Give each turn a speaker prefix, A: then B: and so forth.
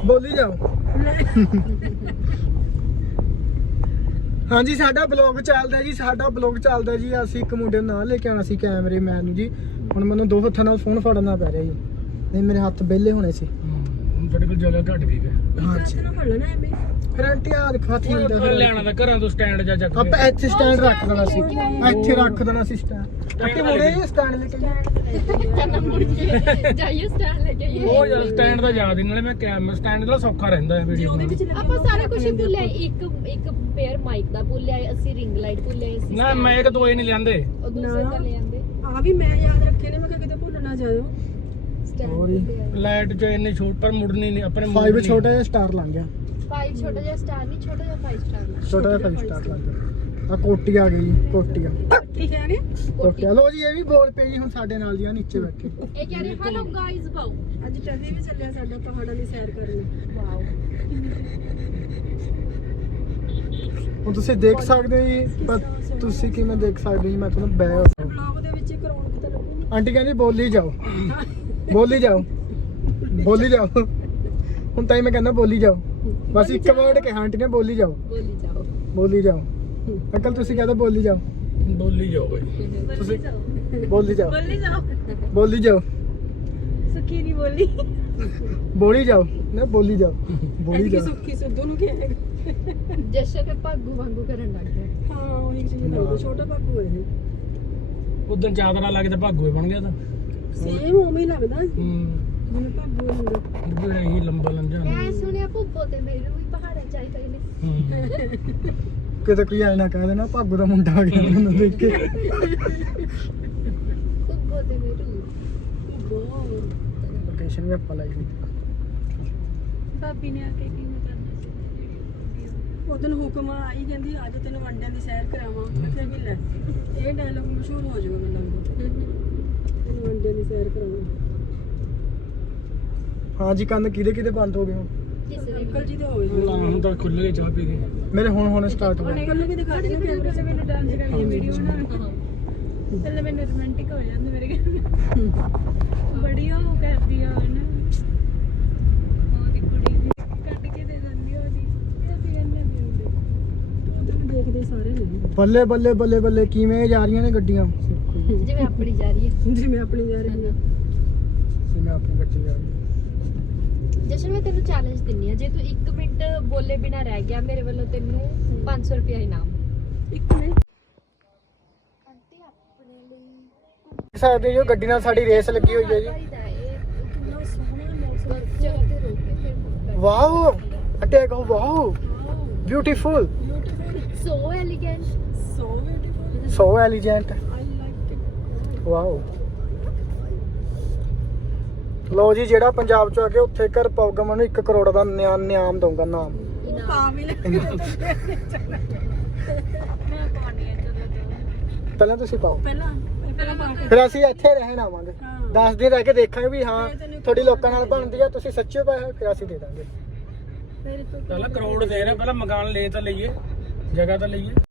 A: ਬੋਲੀ ਜਾਓ। ਹਾਂਜੀ ਸਾਡਾ ਬਲੌਗ ਚੱਲਦਾ ਜੀ, ਜੀ। ਅਸੀਂ ਇੱਕ ਮੁੰਡੇ ਨੂੰ ਨਾਲ ਲੈ ਕੇ ਆਉਣਾ ਸੀ, ਕੈਮਰੇਮੈਨ ਨੂੰ ਜੀ। ਹੁਣ ਮੈਨੂੰ 2 ਹੱਥਾਂ ਨਾਲ ਫੋਨ ਫੜਨਾ ਪੈ ਰਿਹਾ ਜੀ, ਨਹੀਂ ਮੇਰੇ ਹੱਥ ਵਿਹਲੇ ਹੋਣੇ ਸੀ।
B: ਤੁਹਾਡੇ ਕੋਲ ਜਗ੍ਹਾ ਘੱਟ ਗਈ ਹੈ।
A: ਹਾਂਜੀ ਫਿਰ ਆਂਟੀ ਆ ਦਿਖਾਤੀ ਹੁੰਦਾ
B: ਫਿਰ ਲੈਣਾ ਤਾਂ ਘਰਾਂ ਤੋਂ ਸਟੈਂਡ ਜਾ ਚੱਕ
A: ਆਪਾਂ ਇੱਥੇ ਸਟੈਂਡ ਰੱਖ ਦੇਣਾ ਸੀ, ਇੱਥੇ ਰੱਖ ਦੇਣਾ ਸੀ ਸਟੈਂਡ। ਆਂਟੀ ਮੁੜੇ ਇਹ ਸਟੈਂਡ ਲੈ ਕੇ
C: ਜਾਈਏ ਸਟੈਂਡ ਲੈ ਕੇ ਆਈਏ।
B: ਉਹ ਯਾਰ ਸਟੈਂਡ ਦਾ ਯਾਦ ਹੀ ਨਾਲੇ ਮੈਂ ਕੈਮਰਾ ਸਟੈਂਡ ਦਾ ਸੌਖਾ ਰਹਿੰਦਾ ਹੈ ਵੀਡੀਓ
C: ਆਪਾਂ ਸਾਰਾ ਕੁਝ ਹੀ ਭੁੱਲਿਆ। ਇੱਕ ਪੇਅਰ ਮਾਈਕ ਦਾ ਭੁੱਲਿਆ, ਅਸੀਂ ਰਿੰਗ ਲਾਈਟ ਭੁੱਲਿਆ ਸੀ
B: ਨਾ। ਮੈਂ ਇੱਕ ਦੋ ਹੀ ਨਹੀਂ ਲੈਂਦੇ,
C: ਉਹ ਦੂਸਰੇ ਤਾਂ ਲੈ ਆਂਦੇ।
D: ਆ ਵੀ ਮੈਂ ਯਾਦ ਰੱਖੇ ਨੇ, ਮੈਂ ਕਿਹਾ ਕਿਤੇ ਭੁੱਲ ਨਾ ਜਾਇਓ।
C: ਸਟੈਂਡ
B: ਲਾਈਟ ਚ ਇੰਨੀ ਛੋਟ ਪਰ ਮੁੜਨੀ ਨਹੀਂ ਆਪਣੇ
A: 5 ਛੋਟਾ ਜਿਹਾ ਸਟਾਰ ਲੰਘ ਗਿਆ,
C: 5 ਛੋਟਾ ਜਿਹਾ ਸਟਾਰ ਨਹੀਂ, ਛੋਟਾ ਜਿਹਾ 5 ਸਟਾਰ।
A: ਛੋਟਾ ਜਿਹਾ 5 ਸਟਾਰ ਲੰਘ ਗਿਆ। ਆ ਕੋਟੀ ਆ ਗਈ, ਕੋਟੀ ਆ
D: ਠੀਕ ਹੈ ਨੇ
A: ਕੋਟੀ ਆ। ਲੋ ਜੀ ਇਹ ਵੀ ਬੋਲ ਪਈ ਜੀ ਹੁਣ ਸਾਡੇ ਨਾਲ ਜੀ, ਆ ਨੀਚੇ ਬੈਠੇ।
C: ਇਹ ਕਹਿ ਰਹੇ ਹੈਲੋ ਗਾਇਜ਼ ਬਾਓ।
D: ਅੱਜ ਟੱਲੀ ਵੀ ਚੱਲਿਆ ਸਾਡਾ ਪਹਾੜਾਂ ਦੀ ਸੈਰ ਕਰਨ।
C: ਵਾਓ।
A: ਹੁਣ ਤੁਸੀਂ ਦੇਖ ਸਕਦੇ ਹੋ ਜੀ, ਪਰ ਤੁਸੀਂ ਕਿਵੇਂ ਦੇਖ ਸਕਦੇ ਹੋ ਜੀ, ਮੈਂ ਤੁਹਾਨੂੰ ਬੈਗ
D: ਬਲੌਗ ਦੇ ਵਿੱਚ ਇੱਕ ਰੌਣਕ ਤਾਂ ਲੱਗੂਗੀ।
A: ਆਂਟੀ ਕਹਿੰਦੀ ਬੋਲੀ ਜਾਓ, ਬੋਲੀ ਜਾਓ, ਬੋਲੀ ਜਾਓ। ਹੁਣ ਤਾਂ ਹੀ ਮੈਂ ਕਹਿੰਦਾ ਬੋਲੀ ਜਾਓ, ਬਸ ਇੱਕ ਵਰਡ ਕਿਹਾ ਆਂਟੀ ਨੇ, ਬੋਲੀ ਜਾਓ,
C: ਬੋਲੀ ਜਾਓ।
A: ਬੋਲੀ ਜਾਓ। ਅੰਕਲ ਤੁਸੀਂ ਕਹਿੰਦੇ ਬੋਲੀ ਜਾਓ,
B: ਬੋਲੀ ਜਾਓ ਬਈ।
A: ਤੁਸੀਂ ਬੋਲੀ ਜਾਓ,
D: ਬੋਲੀ ਜਾਓ,
A: ਬੋਲੀ ਜਾਓ,
D: ਸੁੱਖੀ ਨਹੀਂ ਬੋਲੀ।
A: ਬੋਲੀ ਜਾਓ ਨਾ, ਬੋਲੀ ਜਾਓ, ਬੋਲੀ
D: ਐਤਕੀ
A: ਜਾਓ।
D: ਸੁੱਖੀ ਸਿੱਧੂ ਨੂੰ ਕਿਹਾ ਹੈਗਾ।
C: ਜਸ਼ਨ ਤੇ ਭਾਗੂ ਵਾਂਗੂ ਕਰਨ ਲੱਗ ਗਿਆ।
D: ਹਾਂ ਉਹੀ ਚੀਜ਼ ਲੱਗਦਾ, ਛੋਟਾ ਭਾਗੂ ਹੈ ਇਹ।
B: ਉਦੋਂ ਚਾਦਰਾ ਲਾ ਕੇ ਤਾਂ ਭਾਗੂਏ ਬਣ ਗਿਆ ਤਾਂ।
D: ਸੇਮ ਉਵੇਂ ਹੀ ਲੱਗਦਾ
B: ਹੂੰ
D: ਜਿਵੇਂ ਭਾਗੂ ਹੁੰਦਾ।
B: ਜਿਹੜਾ ਹੀ ਲੰਬਾ ਲੰਜਾ
C: ਮੈਂ ਸੁਣਿਆ ਭੁੱਬੋ ਤੇ ਮੈਨੂੰ ਵੀ ਪਹਾੜਾਂ ਚਾਹੀਦਾ ਨੇ।
A: ਕਿਤੇ ਕੋਈ ਐ ਨਾ ਕਹਿ ਦੇਣਾ ਭਾਗੂ ਦਾ ਮੁੰਡਾ ਆ ਗਿਆ ਮੈਨੂੰ ਦੇਖ ਕੇ।
C: ਭੁੱਬੋ ਤੇ ਮੈਨੂੰ
A: ਲੋਕੇਸ਼ਨ ਵੀ ਆਪਾਂ ਲਾਈ ਹੋਈ।
D: ਭਾਬੀ ਨੇ ਆ ਕੇ ਕੀ ਕਰਨਾ ਸੀ। ਉਦੋਂ ਹੁਕਮ ਆਈ, ਕਹਿੰਦੀ ਅੱਜ ਤੈਨੂੰ ਅੰਡਿਆਂ ਦੀ ਸੈਰ ਕਰਾਵਾਂ। ਮੈਂ ਕਿਹਾ ਵੀ ਲੈ ਇਹ ਡਾਇਲੌਗ ਮਸ਼ਹੂਰ ਹੋ ਜਾਊਗਾ ਮੈਨੂੰ ਲੱਗਦਾ, ਤੈਨੂੰ ਅੰਡਿਆਂ ਦੀ ਸੈਰ ਕਰਾਵਾਂ।
A: ਹਾਂ ਜੀ ਕੰਨ ਕਿਹਦੇ ਬੰਦ ਹੋ ਗਏ ਹੁਣ?
C: ਕਿਸੇ ਦੇ
D: ਅੰਕਲ ਜੀ ਦੇ ਹੋਵੇ
B: ਨਾ ਹੁਣ ਤਾਂ ਖੁੱਲ ਗਏ, ਚਾਹ ਪੀ ਗਏ।
A: ਮੇਰੇ ਹੁਣ ਸਟਾਰਟ ਹੋ ਗਏ।
D: ਅੰਕਲ ਨੂੰ ਵੀ ਦਿਖਾ ਦੇਣਾ ਕੈਮਰੇ 'ਚ। ਮੈਨੂੰ ਡਾਂਸ ਕਰਨੀ ਵੀਡੀਓ ਬਣਾ।
E: ਚੱਲ ਮੈਨੂੰ ਰੋਮਾਂਟਿਕ ਹੋ ਜਾਂਦਾ ਮੇਰੇ ਘਰ ਬੜੀ ਉਹ ਕਰਦੀ ਆ ਨਾ, ਉਹਦੀ ਕੁੜੀ ਵੀ ਕੱਢ ਕੇ ਦੇ ਦਿੰਦੀ ਉਹਦੀ। ਇਹ ਵੀ ਇਹਨੇ ਵੀ
D: ਉਹਨੂੰ ਦੇਖਦੇ ਸਾਰੇ ਨੇ
A: ਬੱਲੇ ਬੱਲੇ ਬੱਲੇ ਬੱਲੇ ਕਿਵੇਂ ਜਾ ਰਹੀਆਂ ਨੇ ਗੱਡੀਆਂ।
C: ਜਿਵੇਂ ਆਪਣੀ ਜਾ ਰਹੀ ਹੈ।
D: ਜਿਵੇਂ ਆਪਣੀ ਜਾ ਰਹੀ ਹੈ।
A: ਜਿਵੇਂ ਆਪਣੀ ਗੱਡੀ ਜਾ ਰਹੀ ਹੈ।
C: ਜਸ਼ਨ ਮੈਂ ਤੈਨੂੰ ਚੈਲੰਜ ਦਿੰਨੀ ਆ, ਜੇ ਤੂੰ 1 ਮਿੰਟ ਬੋਲੇ ਬਿਨਾ ਰਹਿ ਗਿਆ, ਮੇਰੇ ਵੱਲੋਂ ਤੈਨੂੰ 500 ਰੁਪਇਆ ਇਨਾਮ।
D: 1 ਮਿੰਟ।
C: ਆਂਟੀ ਆਪਣੇ ਲਈ
A: ਦੇਖ ਸਕਦੇ ਹੋ ਗੱਡੀ ਨਾਲ ਸਾਡੀ ਰੇਸ ਲੱਗੀ ਹੋਈ ਹੈ ਜੀ।
C: ਕਿੰਨਾ ਸੋਹਣਾ ਮੌਸਮ, ਜਗ੍ਹਾ ਤੇ ਰੋਕ ਕੇ ਫਿਰ
A: ਵਾਓ ਅਟੈਕ ਹੋ, wow beautiful,
C: so elegant.
D: So beautiful.
A: So elegant,
D: I like it.
A: Wow. ਲੋ ਜੀ ਜਿਹੜਾ ਪੰਜਾਬ ਚ ਆ ਕੇ ਉੱਥੇ ਘਰ ਪਾਊਗਾ ਮੈਨੂੰ 1 ਕਰੋੜ ਦਾ ਨਿਆਮ ਦਊਗਾ, ਨਾਮ।
D: ਪਾ ਵੀ ਲੈ।
E: ਮੈਂ ਪਾਉਣੀ ਆ ਜਦੋਂ ਤੋਂ।
A: ਪਹਿਲਾਂ ਤੁਸੀਂ ਪਾਓ,
D: ਪਹਿਲਾਂ ਪਾ ਕੇ।
A: ਫਿਰ ਅਸੀਂ ਇੱਥੇ ਰਹਿਣ ਆਵਾਂਗੇ।
D: ਹਾਂ।
A: 10 ਦਿਨ ਰਹਿ ਕੇ ਦੇਖਾਂਗੇ ਵੀ ਹਾਂ ਤੁਹਾਡੀ ਲੋਕਾਂ ਨਾਲ ਬਣਦੀ ਆ, ਤੁਸੀਂ ਸੱਚੇ ਪਾਇਆ, ਫਿਰ ਅਸੀਂ ਦੇ ਦਾਂਗੇ।
D: ਫਿਰ ਤੋਂ
B: ਪਹਿਲਾਂ ਕਰੋੜ ਦੇ ਰਹੇ, ਪਹਿਲਾਂ ਮਕਾਨ ਲੈ ਤਾਂ ਲਈਏ, ਜਗ੍ਹਾ ਤਾਂ ਲਈਏ।